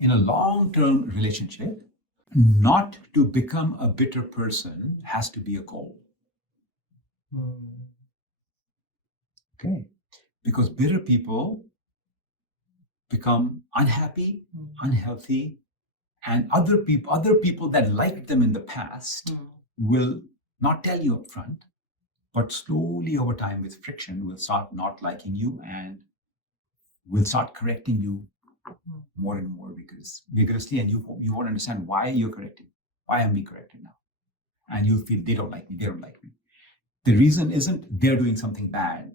In a long-term relationship, not to become a bitter person has to be a goal. Okay. Because bitter people become unhappy, unhealthy, and other people that liked them in the past will not tell you up front, but slowly over time with friction will start not liking you and will start correcting you more and more vigorously, and you won't understand why you're correcting. Why am I being corrected now? And you'll feel they don't like me. The reason isn't they're doing something bad.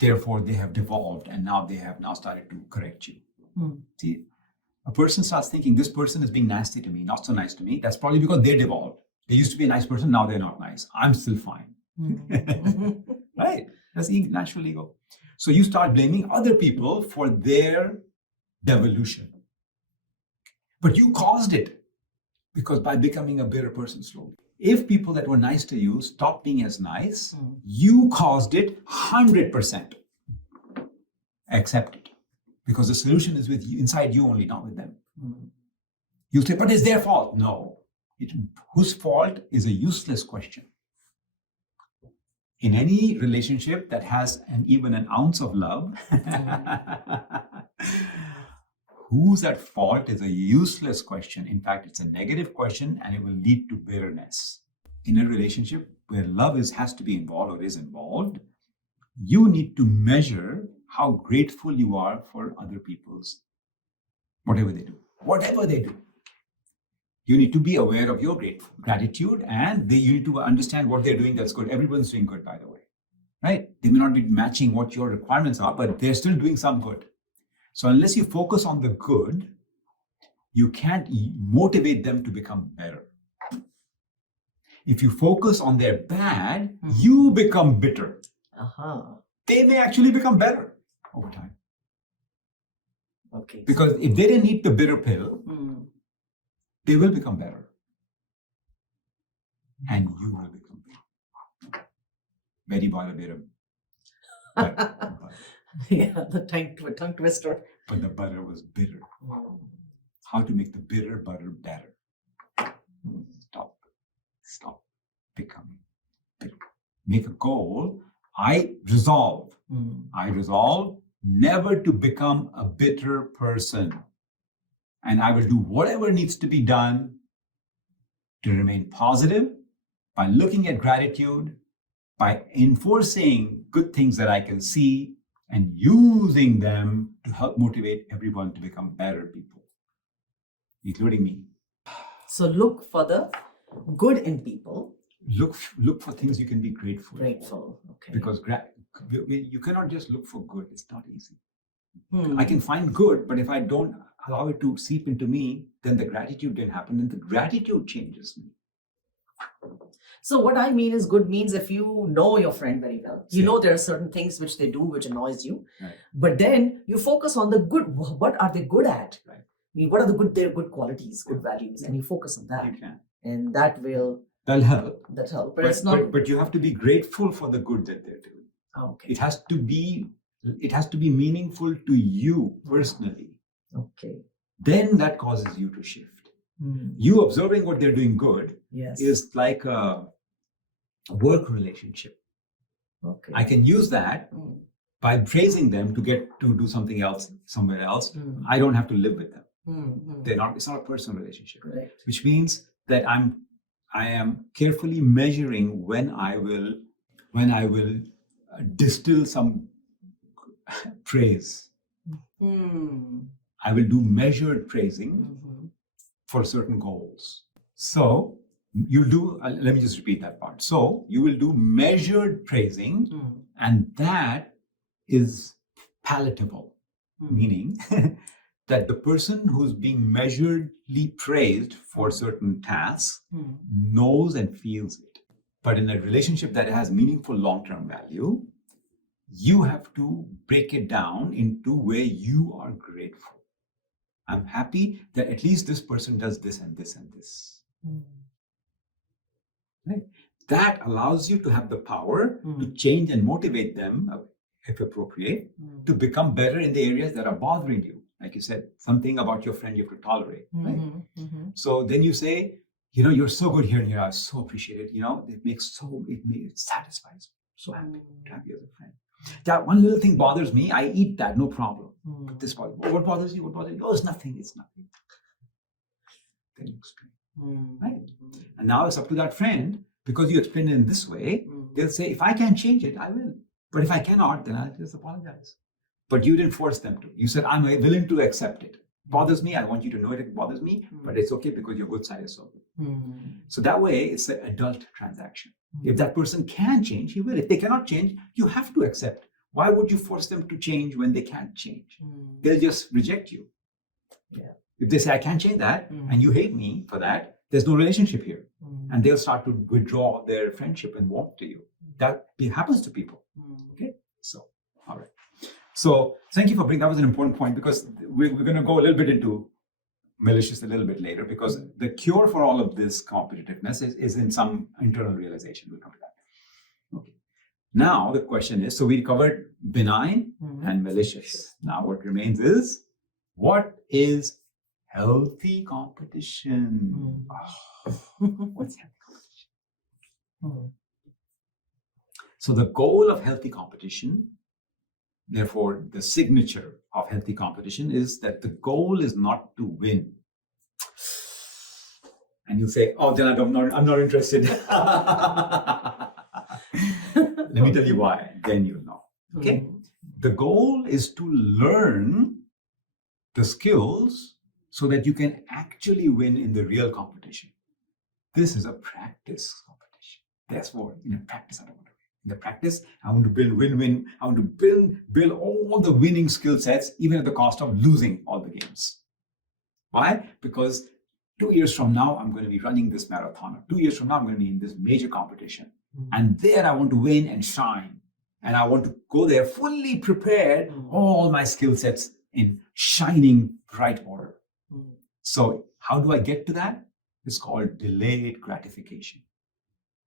Therefore, they have devolved, and now they have started to correct you. See, a person starts thinking this person is being nasty to me, not so nice to me. That's probably because they devolved. They used to be a nice person, now they're not nice. I'm still fine. Right? That's natural ego. So you start blaming other people for their devolution. But you caused it because by becoming a bitter person slowly. If people that were nice to you stop being as nice, you caused it 100%. Accept it. Because the solution is with you, inside you only, not with them. You'll say, but it's their fault. No. Whose fault is a useless question. In any relationship that has even an ounce of love, who's at fault is a useless question. In fact, it's a negative question and it will lead to bitterness. In a relationship where love has to be involved or is involved, you need to measure how grateful you are for other people's, whatever they do. You need to be aware of your gratitude, and you need to understand what they're doing that's good. Everyone's doing good, by the way, right? They may not be matching what your requirements are, but they're still doing some good. So unless you focus on the good, you can't motivate them to become better. If you focus on their bad, you become bitter. They may actually become better over time. Okay. Because if they didn't eat the bitter pill, they will become better. And you will become better. Very bitter. Yeah, the tongue twister. But the butter was bitter. How to make the bitter butter better? Stop becoming bitter. Make a goal. I resolve never to become a bitter person. And I will do whatever needs to be done to remain positive by looking at gratitude, by enforcing good things that I can see and using them to help motivate everyone to become better people, including me. So look for the good in people. Look for things you can be grateful for. Okay. Because you cannot just look for good. It's not easy. I can find good, but if I don't allow it to seep into me, then the gratitude didn't happen, and the gratitude changes me. So what I mean is good means if you know your friend very well, you know there are certain things which they do which annoys you, right. But then you focus on the good. What are they good at? Right. I mean, what are their good qualities, good values, and you focus on that. You can. And that'll help. But it's not. But you have to be grateful for the good that they're doing. Okay. It has to be meaningful to you personally. Okay. Then that causes you to shift. You observing what they're doing good is like a work relationship. Okay. I can use that by praising them to get to do something else somewhere else. I don't have to live with them. It's not a personal relationship. Correct. Which means that I am carefully measuring when I will distill some praise. I will do measured praising for certain goals. So you'll do, let me just repeat that part. So you will do measured praising, and that is palatable, meaning that the person who's being measuredly praised for certain tasks knows and feels it. But in a relationship that has meaningful long-term value, you have to break it down into where you are grateful. I'm happy that at least this person does this and this and this. Right? That allows you to have the power to change and motivate them, if appropriate, to become better in the areas that are bothering you. like you said, something about your friend you have to tolerate, right? Mm-hmm. So then you say, you're so good here and here. I so appreciate it. It satisfies. So happy to have you as a friend. That one little thing bothers me. I eat that, no problem. But this bothers me. What bothers you? What bothers you? Oh, it's nothing. It's nothing. Then you explain, right? And now it's up to that friend, because you explain it in this way. They'll say, if I can change it, I will. But if I cannot, then I'll just apologize. But you didn't force them to. You said, I'm willing to accept it. Bothers me. I want you to know it bothers me, but it's okay because your good side is so good. So that way, it's an adult transaction. If that person can change, he will. If they cannot change, you have to accept. Why would you force them to change when they can't change? They'll just reject you. Yeah. If they say, I can't change that, and you hate me for that, there's no relationship here. And they'll start to withdraw their friendship and warmth to you. That happens to people. Okay? So, all right. So thank you for bringing, that was an important point, because we're going to go a little bit into malicious a little bit later, because the cure for all of this competitiveness is in some internal realization. We'll come to that. Okay. Now the question is, so we covered benign and malicious. Now what remains is, what is healthy competition? What's healthy competition? So the goal of healthy competition, therefore the signature of healthy competition, is that the goal is not to win. And you say, oh, then I'm not interested. Let me tell you why, then you'll know. Okay? The goal is to learn the skills so that you can actually win in the real competition. This is a practice competition. Therefore, in a practice, I don't want to win. In the practice, I want to build win-win. I want to build all the winning skill sets, even at the cost of losing all the games. Why? Because 2 years from now, I'm going to be running this marathon. 2 years from now, I'm going to be in this major competition. And there I want to win and shine. And I want to go there fully prepared, all my skill sets in shining bright order. So how do I get to that? It's called delayed gratification.